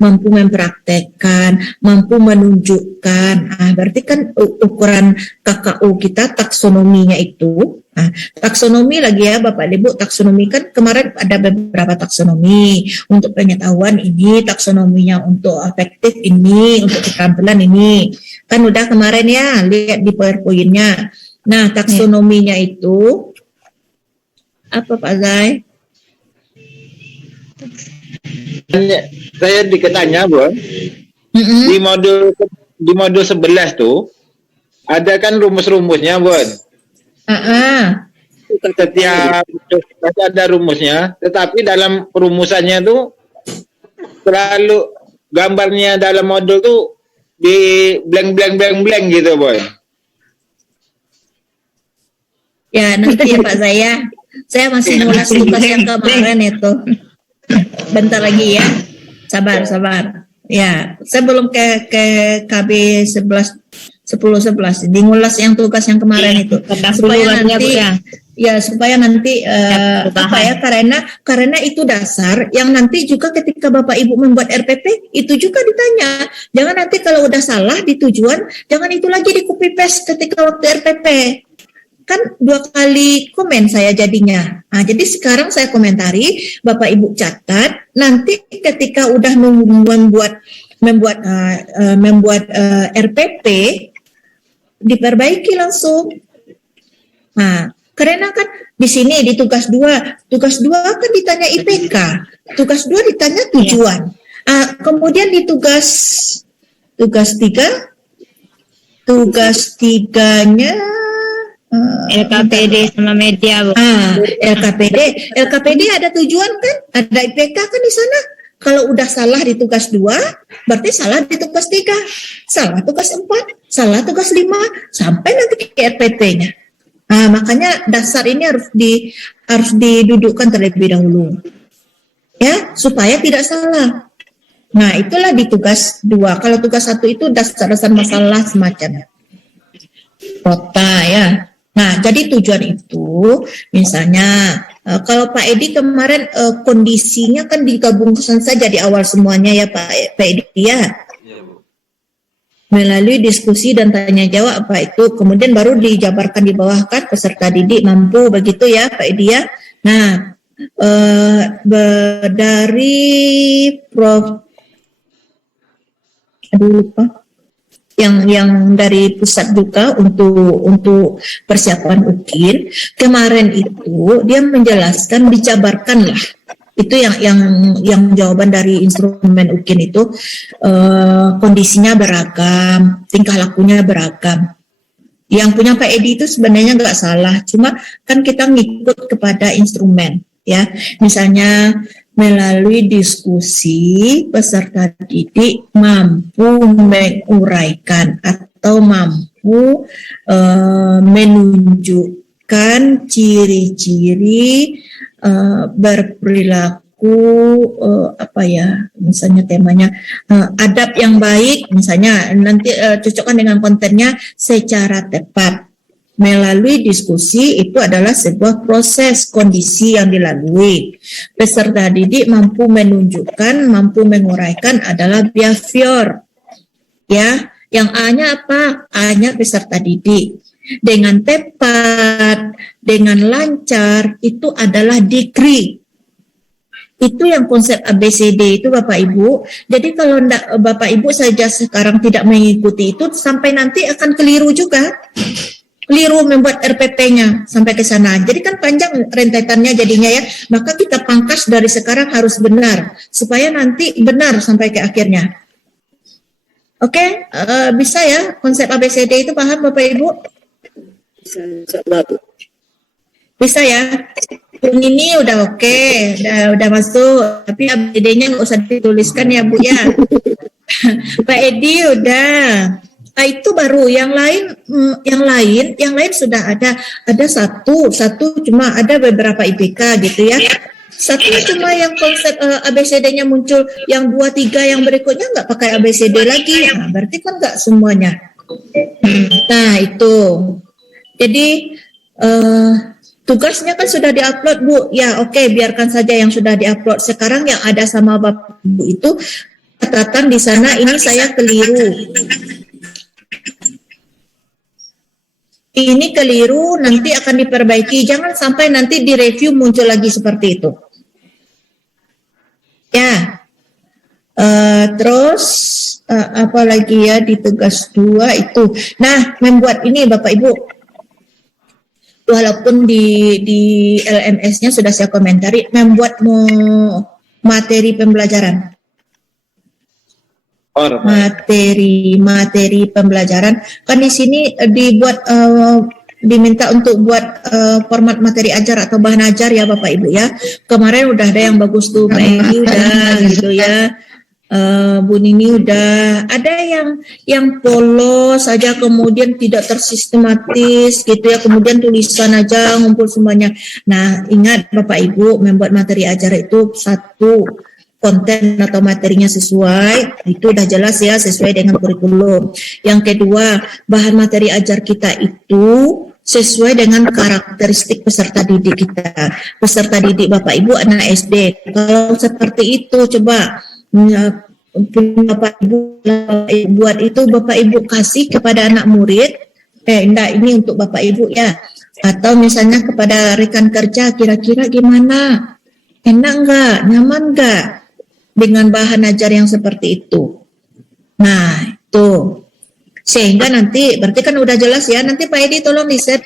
mampu mempraktekkan, mampu menunjukkan. Berarti kan ukuran KKU kita taksonominya itu. Taksonomi lagi ya Bapak Ibu, taksonomi kan kemarin ada beberapa taksonomi untuk pengetahuan ini, taksonominya untuk afektif ini, untuk keterampilan ini. Kan udah kemarin ya, lihat di PowerPoint-nya. Nah, taksonominya itu apa Pak Zai? Saya diketanya, Bu. Di modul 11 tuh ada kan rumus-rumusnya, Bu. Setiap ada rumusnya, tetapi dalam perumusannya tuh selalu gambarnya dalam modul tuh di blank gitu, Boy. Ya nanti ya Pak saya masih ngulas tugas yang kemarin itu. Bentar lagi ya, sabar. Ya, saya belum ke KB 10-11, di ngulas yang tugas yang kemarin itu. Supaya nanti karena itu dasar yang nanti juga ketika Bapak Ibu membuat RPP itu juga ditanya. Jangan nanti kalau udah salah di tujuan, jangan itu lagi di copy paste ketika waktu RPP. Kan 2 kali komen saya jadinya. Jadi sekarang saya komentari, Bapak Ibu catat, nanti ketika udah membuat RPP diperbaiki langsung. Karena kan di sini di tugas 2 kan ditanya IPK, tugas 2 ditanya tujuan. Kemudian di tugas 3-nya LKPD sama media, Bu. LKPD ada tujuan kan, ada IPK kan di sana. Kalau udah salah di tugas 2, berarti salah di tugas 3, salah tugas 4, salah tugas 5, sampai nanti ke RPT-nya. Makanya dasar ini harus didudukkan terlebih dahulu, ya, supaya tidak salah. Nah, itulah di tugas 2. Kalau tugas 1 itu dasar-dasar masalah semacamnya. Kota ya. Nah, jadi tujuan itu, misalnya kalau Pak Edi kemarin kondisinya kan digabungkan saja di awal semuanya ya Pak Edi ya. Melalui diskusi dan tanya jawab apa itu, kemudian baru dijabarkan di bawah kan peserta didik mampu begitu ya Pak Edi ya. Nah, dari Prof. Lupa. Yang dari pusat juga untuk persiapan UKIN kemarin itu dia menjelaskan dijabarkan lah itu yang jawaban dari instrumen UKIN itu kondisinya beragam, tingkah lakunya beragam. Yang punya Pak Edi itu sebenarnya nggak salah, cuma kan kita ngikut kepada instrumen ya, misalnya melalui diskusi peserta didik mampu menguraikan atau mampu menunjukkan ciri-ciri berperilaku misalnya temanya adab yang baik, misalnya nanti cocokkan dengan kontennya secara tepat. Melalui diskusi itu adalah sebuah proses kondisi yang dilalui. Peserta didik mampu menunjukkan, mampu menguraikan adalah behavior. Ya, yang A-nya apa? A-nya peserta didik. Dengan tepat, dengan lancar, itu adalah degree. Itu yang konsep ABCD itu Bapak Ibu. Jadi kalau Bapak Ibu saja sekarang tidak mengikuti itu, sampai nanti akan keliru juga. Keliru membuat RPP-nya sampai ke sana. Jadi kan panjang rentetannya jadinya ya. Maka kita pangkas dari sekarang harus benar supaya nanti benar sampai ke akhirnya. Oke, bisa ya konsep ABCD itu paham Bapak Ibu? Bisa ya. Ini udah oke, udah masuk. Tapi ABCD-nya nggak usah dituliskan ya Bu ya. Pak Edi udah. Itu baru yang lain sudah ada satu cuma ada beberapa IPK gitu ya. Satu cuma yang konsep ABCD-nya muncul, yang 2, 3 yang berikutnya nggak pakai ABCD lagi. Nah, berarti kan nggak semuanya. Nah itu. Jadi tugasnya kan sudah diupload Bu. Ya oke, biarkan saja yang sudah diupload. Sekarang yang ada sama Bapak Ibu itu catatan di sana, ini saya keliru. Ini keliru, nanti akan diperbaiki. Jangan sampai nanti di review muncul lagi seperti itu. Ya. Terus apa lagi ya di tugas 2 itu. Nah, membuat ini Bapak Ibu. Walaupun di LMS-nya sudah saya komentari, membuat materi pembelajaran. Materi pembelajaran kan di sini dibuat diminta untuk buat format materi ajar atau bahan ajar ya Bapak Ibu ya. Kemarin udah ada yang bagus tuh, Mbak Eni udah gitu ya. Bu Nini udah, ada yang polos saja, kemudian tidak tersistematis gitu ya, kemudian tulisan aja ngumpul semuanya. Nah, ingat Bapak Ibu, membuat materi ajar itu satu, konten atau materinya sesuai, itu udah jelas ya, sesuai dengan kurikulum. Yang kedua, bahan materi ajar kita itu sesuai dengan karakteristik peserta didik kita. Peserta didik Bapak Ibu anak SD. Kalau seperti itu coba Bapak Ibu buat itu, Bapak Ibu kasih kepada anak murid. Ini untuk Bapak Ibu ya. Atau misalnya kepada rekan kerja, kira-kira gimana? Enak nggak? Nyaman nggak dengan bahan ajar yang seperti itu? Nah, itu. Sehingga nanti, berarti kan udah jelas ya, nanti Pak Edi tolong di-share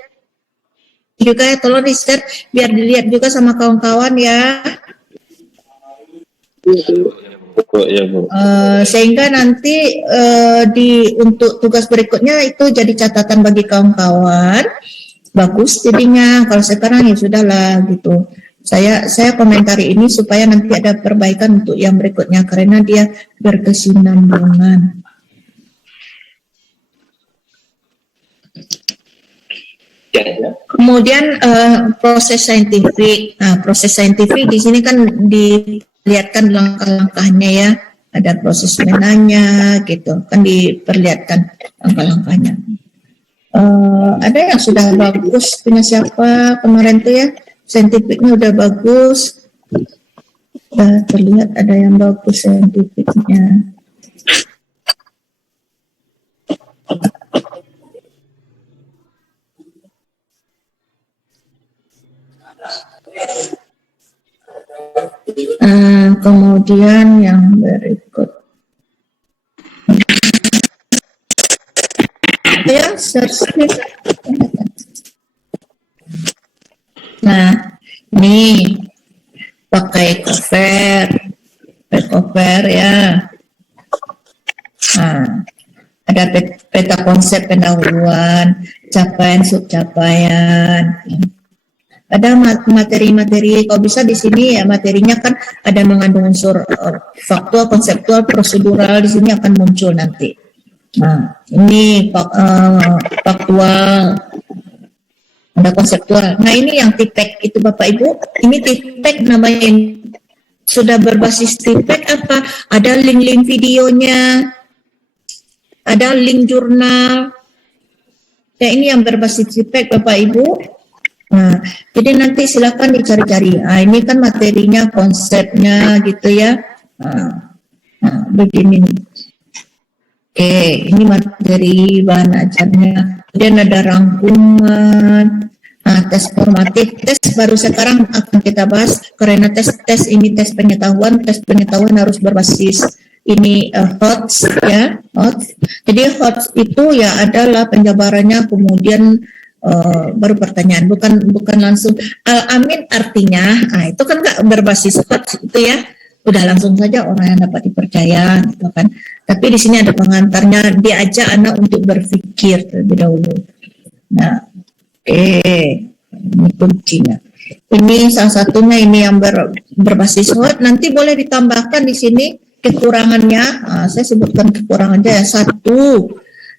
juga ya, tolong di-share biar dilihat juga sama kawan-kawan ya. Ya, Bu. Sehingga nanti untuk tugas berikutnya itu jadi catatan bagi kawan-kawan. Bagus jadinya, kalau sekarang ya sudahlah gitu. Saya komentari ini supaya nanti ada perbaikan untuk yang berikutnya karena dia berkesinambungan. Kemudian proses saintifik. Nah, proses saintifik di sini kan dilihatkan langkah-langkahnya ya. Ada proses menanya gitu, kan diperlihatkan langkah-langkahnya. Ada yang sudah bagus punya siapa kemarin tuh ya? Saintifiknya udah bagus, terlihat ada yang bagus saintifiknya. Kemudian yang berikut, ya search. Nah, ini pakai cover ya. Nah, ada peta konsep pendahuluan, capaian subcapaian. Ada materi-materi, kalau bisa di sini ya materinya kan ada mengandung unsur faktual, konseptual, prosedural, di sini akan muncul nanti. Nah, ini faktual. Ada konseptual. Nah, ini yang TIPEK itu Bapak Ibu. Ini TIPEK namanya yang sudah berbasis TIPEK apa? Ada link-link videonya, ada link jurnal. Ya, ini yang berbasis TIPEK Bapak Ibu. Nah, jadi nanti silakan dicari-cari. Nah, ini kan materinya, konsepnya gitu ya. Nah, begini nih. Oke, ini materi bahan ajarnya. Kemudian ada rangkuman. Nah, tes formatif. Tes baru sekarang akan kita bahas karena tes ini tes pengetahuan. Tes pengetahuan harus berbasis ini HOTS ya. HOTS. Jadi HOTS itu ya adalah penjabarannya, kemudian baru pertanyaan, bukan langsung amin artinya. Nah, itu kan nggak berbasis HOTS itu ya. Udah langsung saja orang yang dapat dipercaya gitu kan. Tapi di sini ada pengantarnya, diajak anak untuk berpikir terlebih dahulu. Nah, ini kuncinya. Ini salah satunya ini yang berbasis HOT. Nanti boleh ditambahkan di sini kekurangannya. Nah, saya sebutkan kekurangannya ya. 1,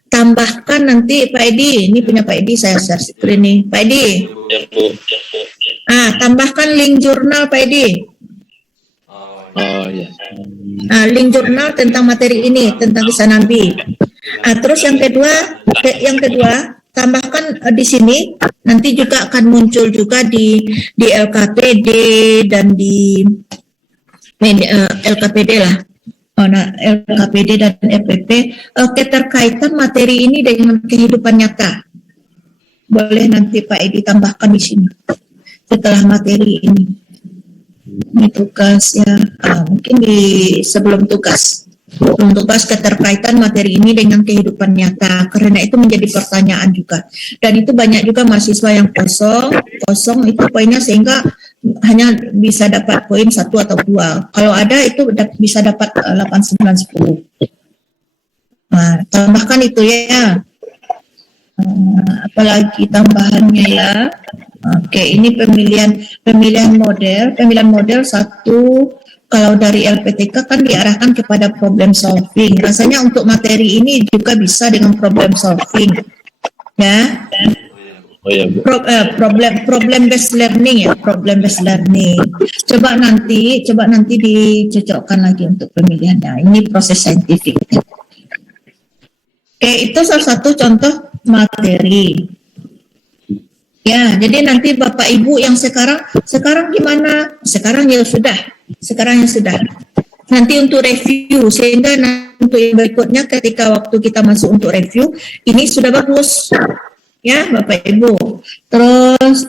tambahkan nanti Pak Edi. Ini punya Pak Edi, saya share screen nih. Pak Edi. Tambahkan link jurnal Pak Edi. Oh ya. Link jurnal tentang materi ini, tentang kisah Nabi. Terus yang kedua, tambahkan di sini nanti juga akan muncul juga di LKPD dan di LKPD lah. Nah, LKPD dan FPP, keterkaitan materi ini dengan kehidupan nyata. Boleh nanti Pak Edi tambahkan di sini setelah materi ini. Ini tugas ya, mungkin di sebelum tugas. Sebelum tugas keterkaitan materi ini dengan kehidupan nyata, karena itu menjadi pertanyaan juga. Dan itu banyak juga mahasiswa yang kosong itu poinnya, sehingga hanya bisa dapat poin 1 atau 2. Kalau ada itu bisa dapat 8, 9, 10. Nah, tambahkan itu ya. Apalagi tambahannya ya. Oke, ini pemilihan model 1. Kalau dari LPTK kan diarahkan kepada problem solving. Rasanya untuk materi ini juga bisa dengan problem solving, ya. Oh ya, Bu. Problem based learning ya, problem based learning. Coba nanti dicocokkan lagi untuk pemilihannya. Ini proses saintifik. Oke, itu salah satu contoh materi. Ya, jadi nanti Bapak Ibu yang sekarang gimana? Sekarang ya sudah. Nanti untuk review, sehingga untuk yang berikutnya ketika waktu kita masuk untuk review, ini sudah bagus. Ya, Bapak Ibu. Terus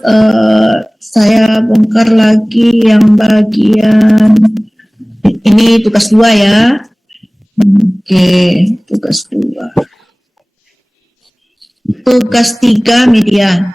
saya bongkar lagi yang bagian ini tugas 2 ya. Oke, tugas 2. Tugas 3 media.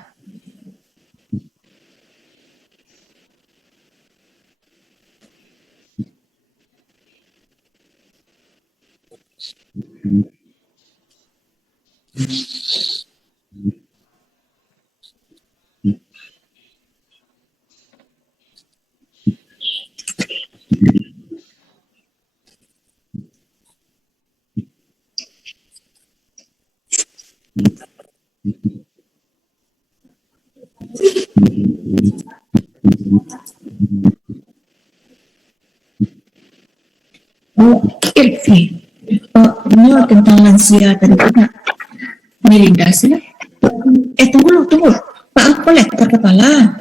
Ilfi. Ini tentang lansia tadi kan. Melinda sih. Tunggu. Pak, aku lektor kepala.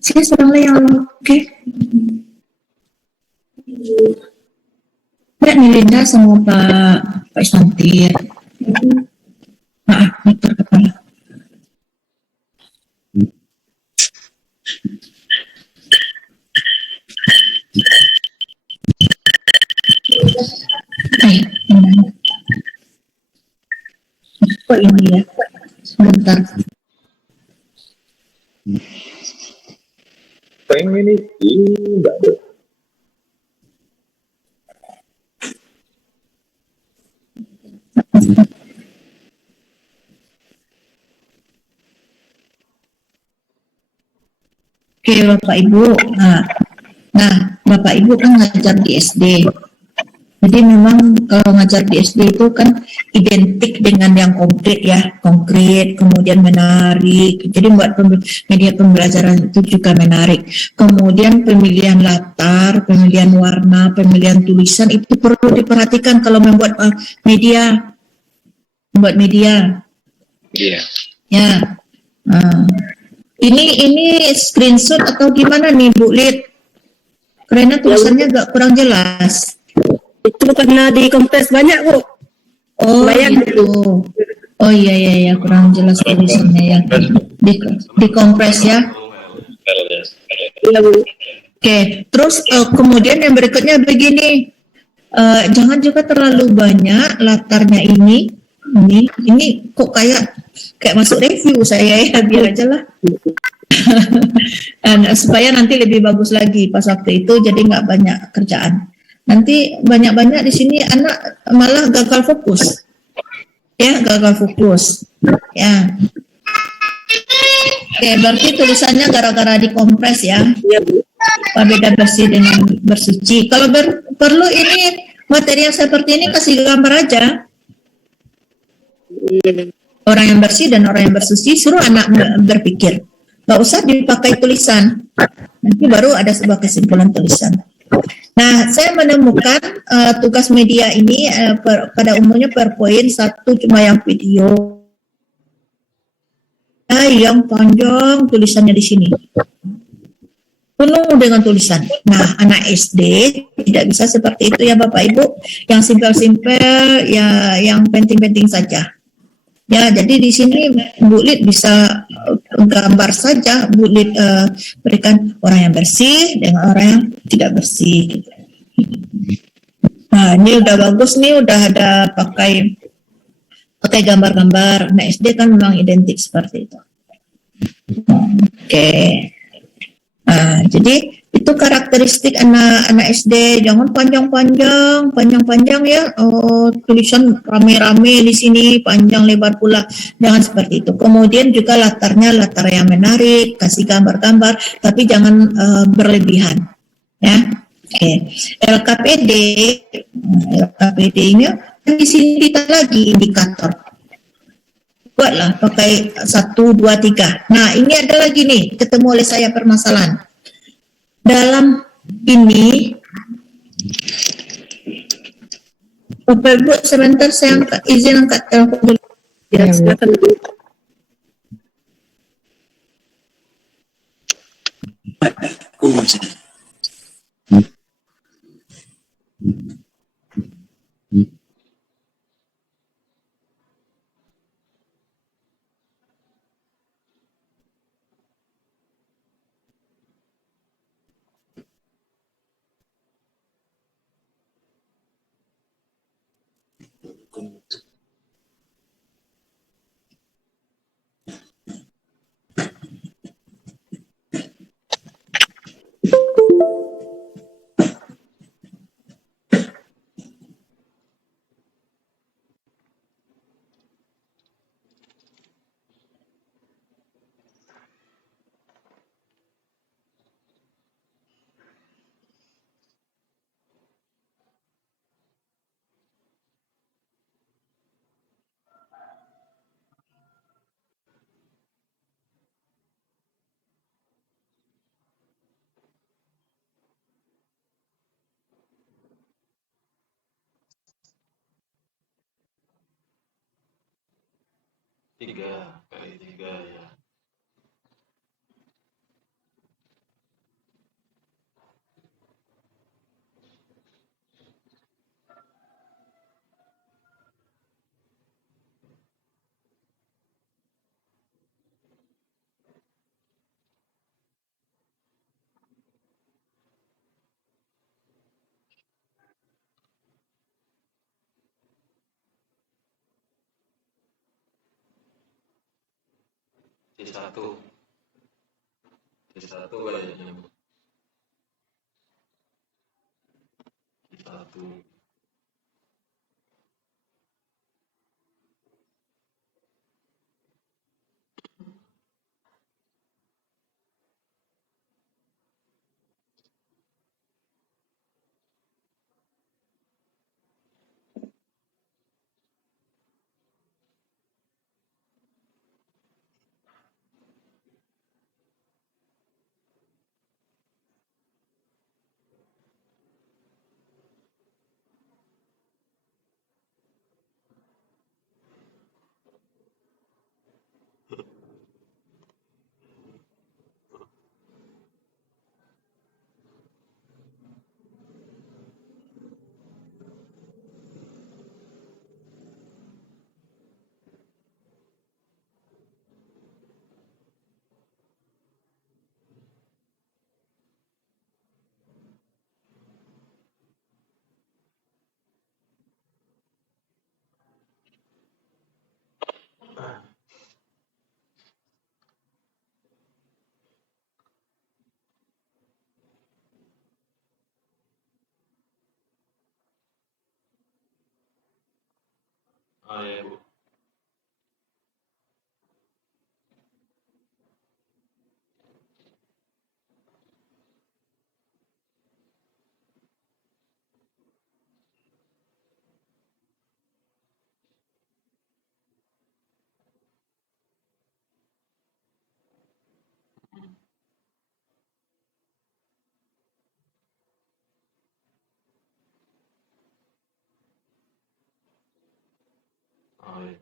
Saya sedang layang. Oke. Mbak Melinda sama Pak Ismantir. Maaf, lektor kepala. Oh ini ya, sebentar. Pengen ini enggak ada. Oke Bapak Ibu, nah Bapak Ibu kan ngajar di SD. Jadi memang kalau ngajar di SD itu kan identik dengan yang konkret ya, kemudian menarik. Jadi buat media pembelajaran itu juga menarik. Kemudian pemilihan latar, pemilihan warna, pemilihan tulisan itu perlu diperhatikan kalau membuat media. Iya. Ya. Ini screenshot atau gimana nih Bu Lid? Karena tulisannya agak kurang jelas. Itu karena dikompres banyak, Bu. Oh, gitu. Oh iya, kurang jelas tulisannya ya. Dikompres ya. Iya, Bu. Oke, terus kemudian yang berikutnya begini. Jangan juga terlalu banyak latarnya ini. Ini kok kayak masuk review saya ya, biar aja lah. Supaya nanti lebih bagus lagi pas waktu itu, jadi nggak banyak kerjaan. Nanti banyak-banyak di sini anak malah gagal fokus. Ya, Ya. Oke, berarti tulisannya gara-gara dikompres ya. Iya, Bu. Beda bersih dengan bersuci. Kalau perlu ini materi yang seperti ini kasih gambar aja. Orang yang bersih dan orang yang bersuci, suruh anak berpikir. Nggak usah dipakai tulisan. Nanti baru ada sebuah kesimpulan tulisan. Nah, saya menemukan tugas media ini pada umumnya per poin 1 cuma yang video. Yang panjang tulisannya di sini. penuh dengan tulisan. Nah, anak SD tidak bisa seperti itu ya Bapak Ibu, yang simpel-simpel, ya yang penting-penting saja. Ya, jadi di sini Bu Lid bisa gambar saja, Bu Lid berikan orang yang bersih dengan orang yang tidak bersih. Gitu. Nah, ini udah bagus nih, udah ada pakai gambar-gambar. Nah, SD kan memang identik seperti itu. Oke. Nah, jadi itu karakteristik anak SD. Jangan panjang-panjang ya. Oh, tulisan rame-rame di sini, panjang lebar pula. Jangan seperti itu. Kemudian juga latarnya latar yang menarik, kasih gambar-gambar, tapi jangan berlebihan. Ya. Oke. LKPD, LKPD-nya di sini kita lagi indikator. Buatlah pakai 1, 2, 3. Nah, ini ada lagi nih, ketemu oleh saya permasalahan. Dalam ini, Bapak Ibu sebentar saya izin angkat telepon dulu. Ya, silakan. Tiga kali tiga ya. C1. C1 kayaknya. C1. Ah ya Bu. Ah ya.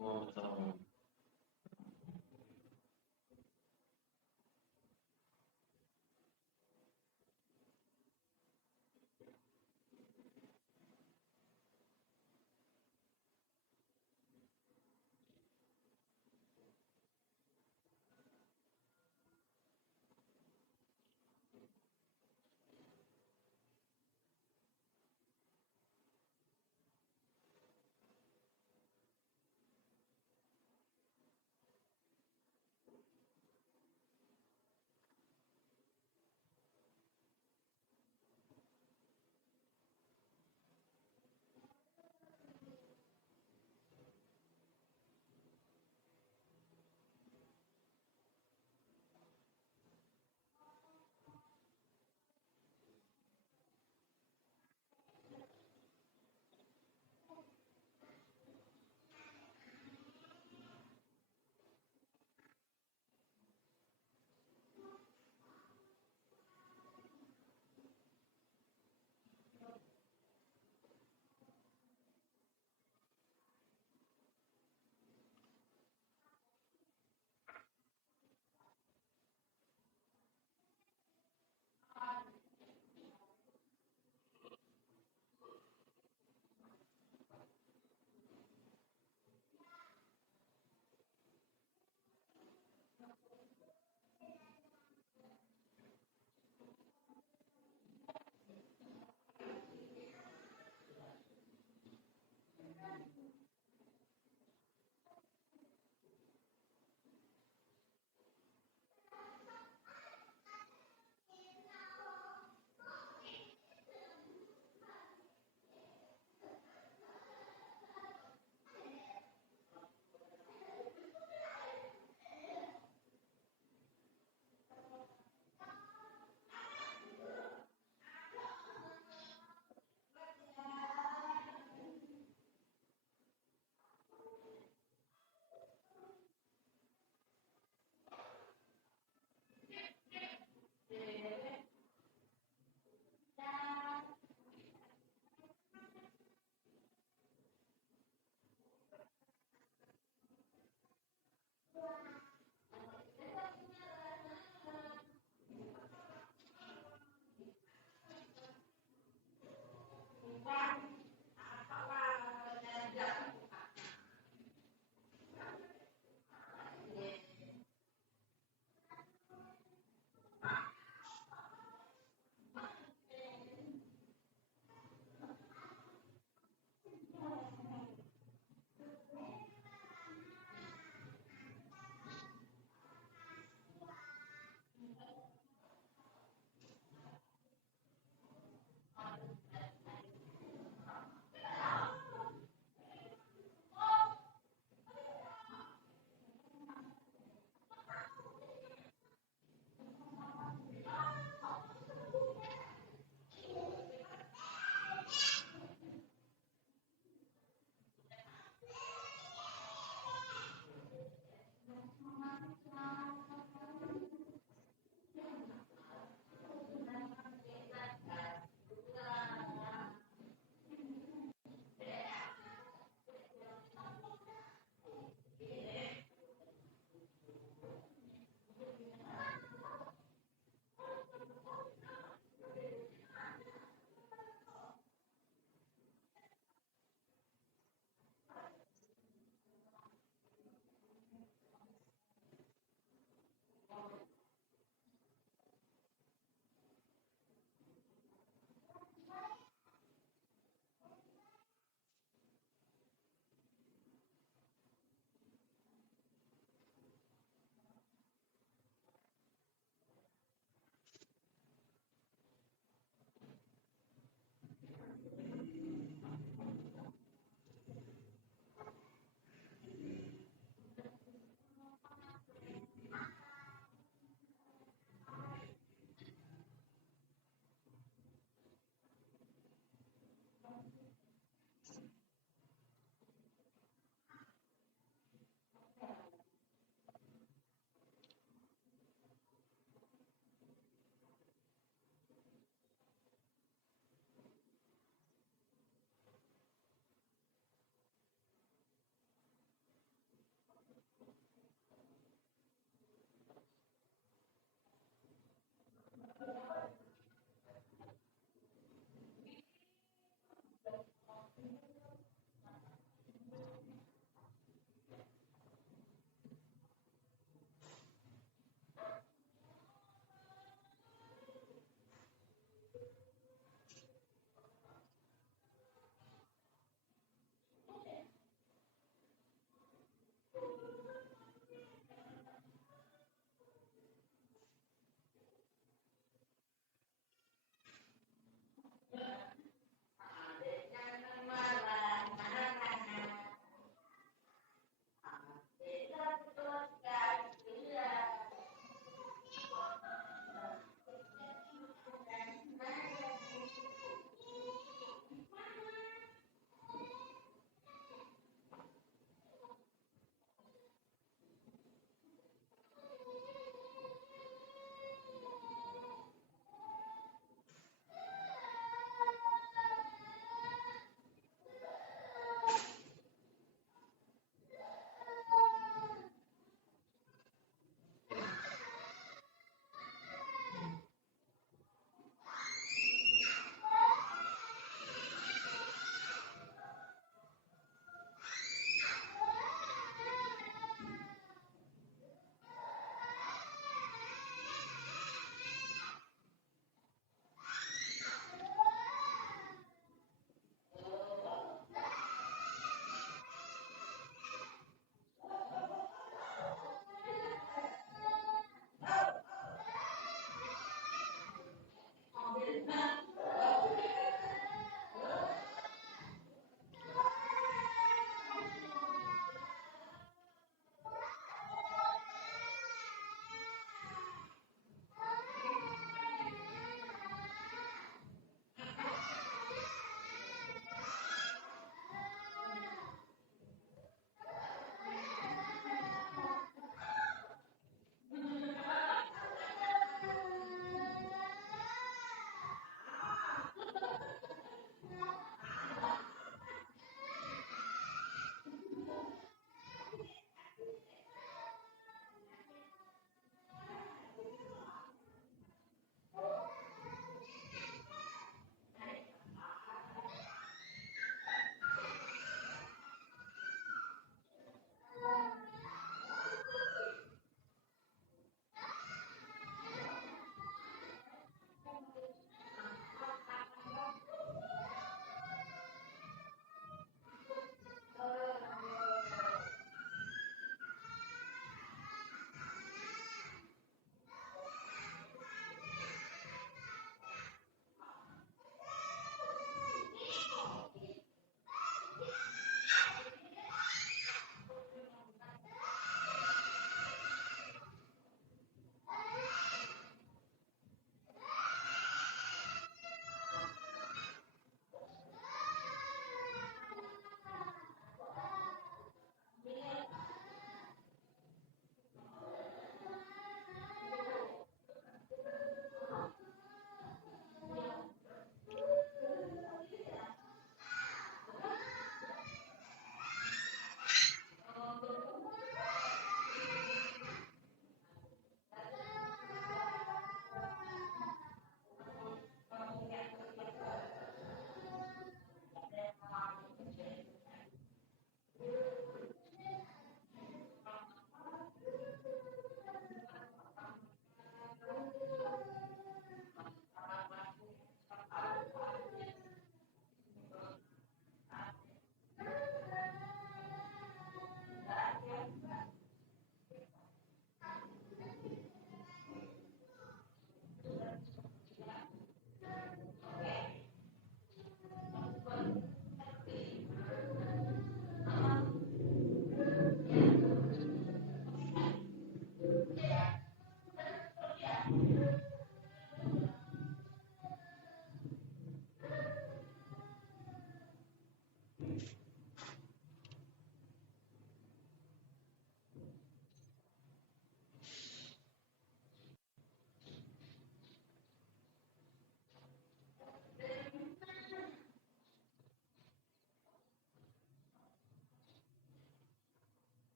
Oh, sama.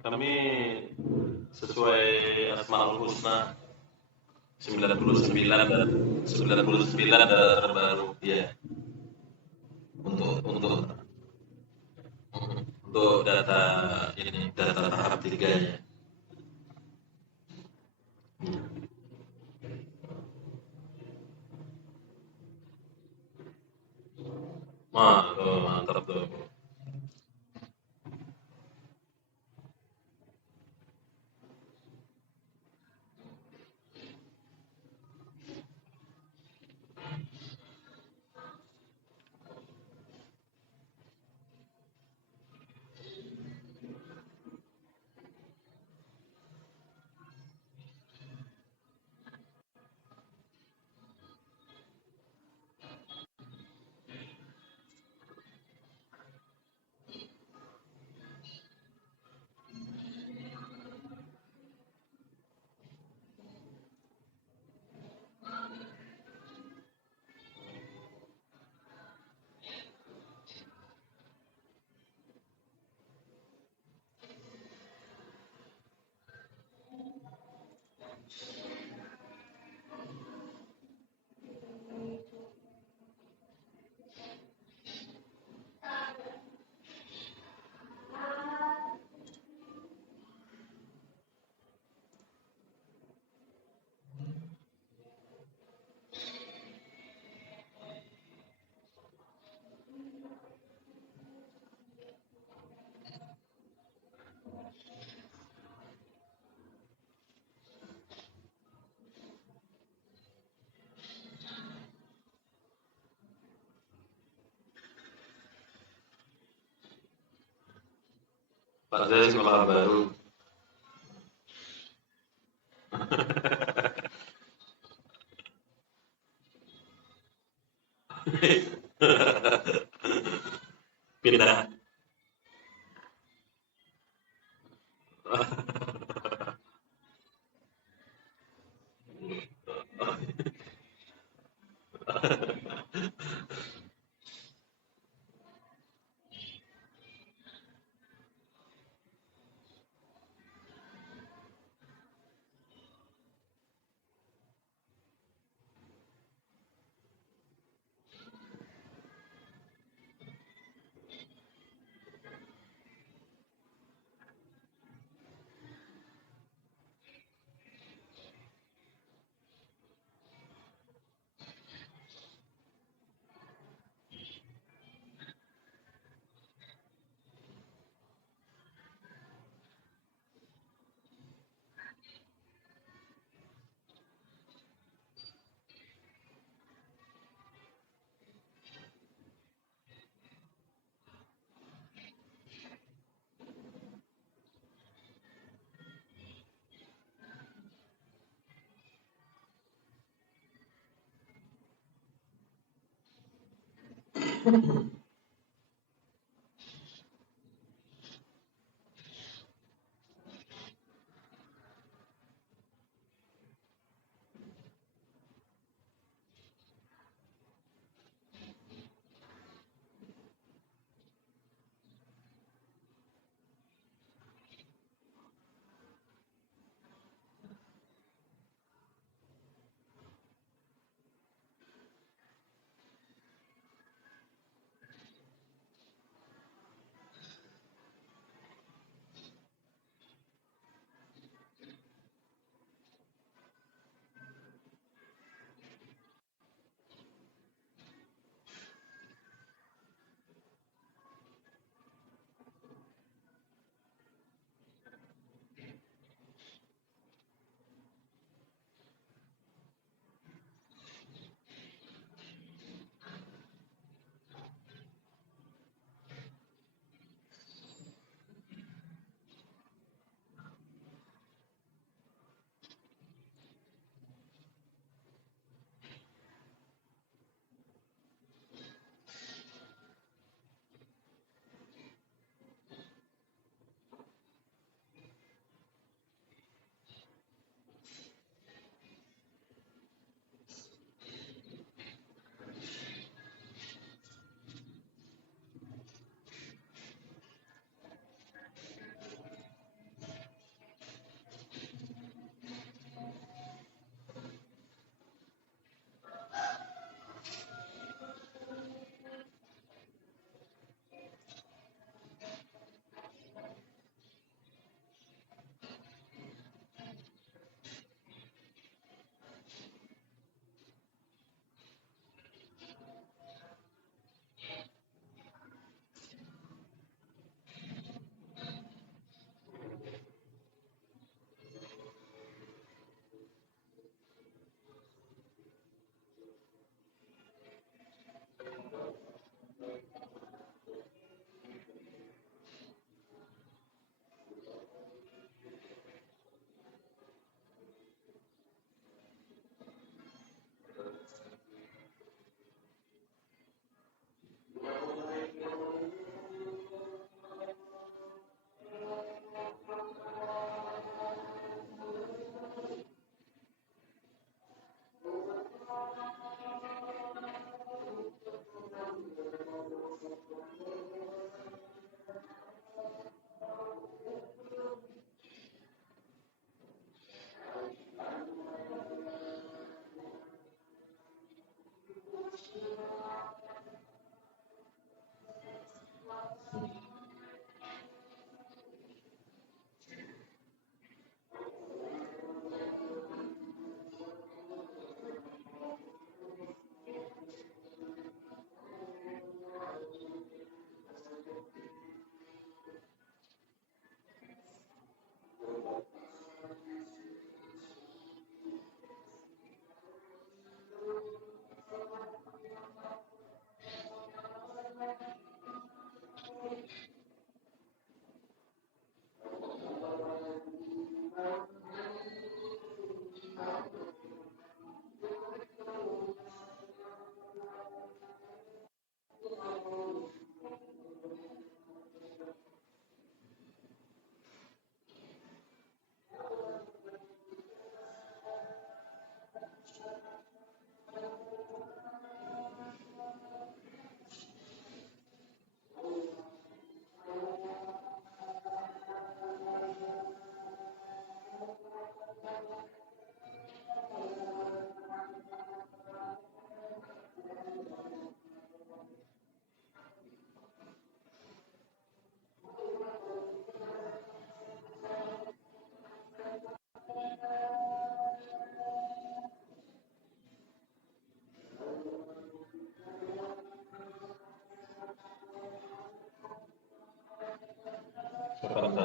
kami sesuai Asmaul Husna 99 dan 99 data terbaru ya untuk data ini data tahap 3-nya. Mantap tuh. Pak saya sekolah baru. Pindah.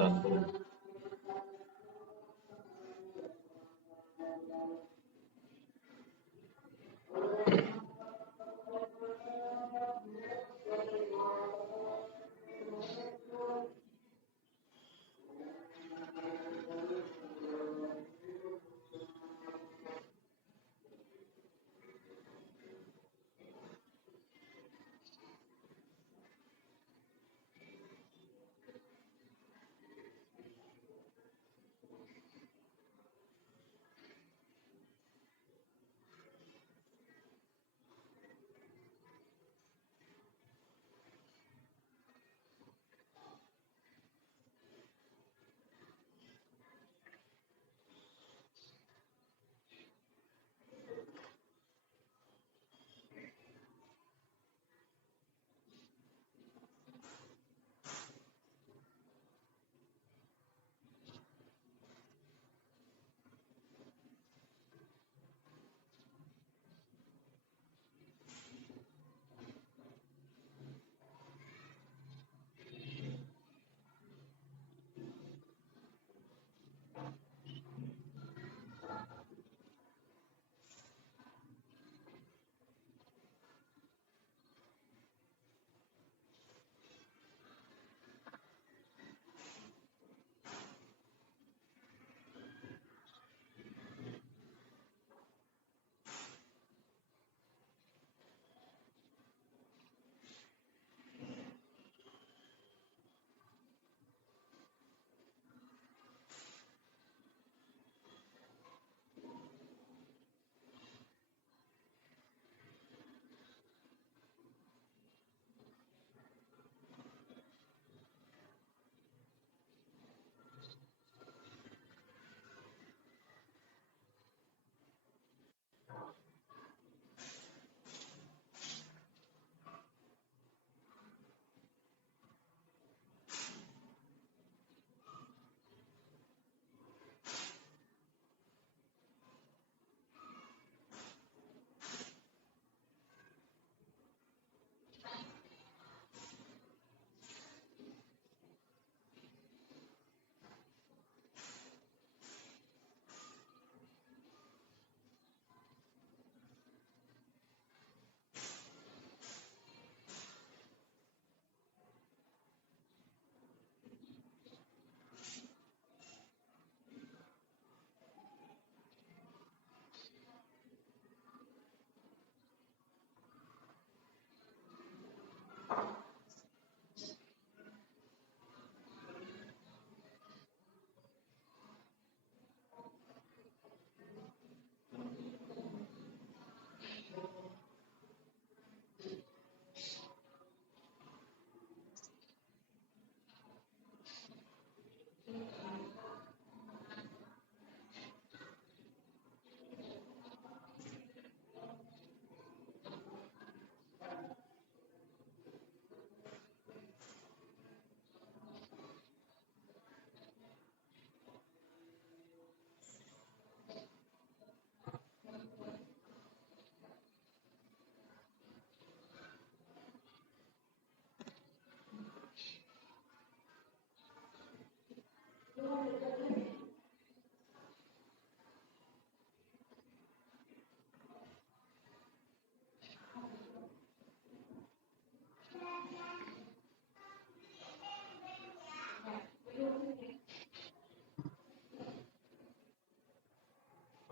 Lampung.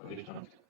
Pak Dirjan.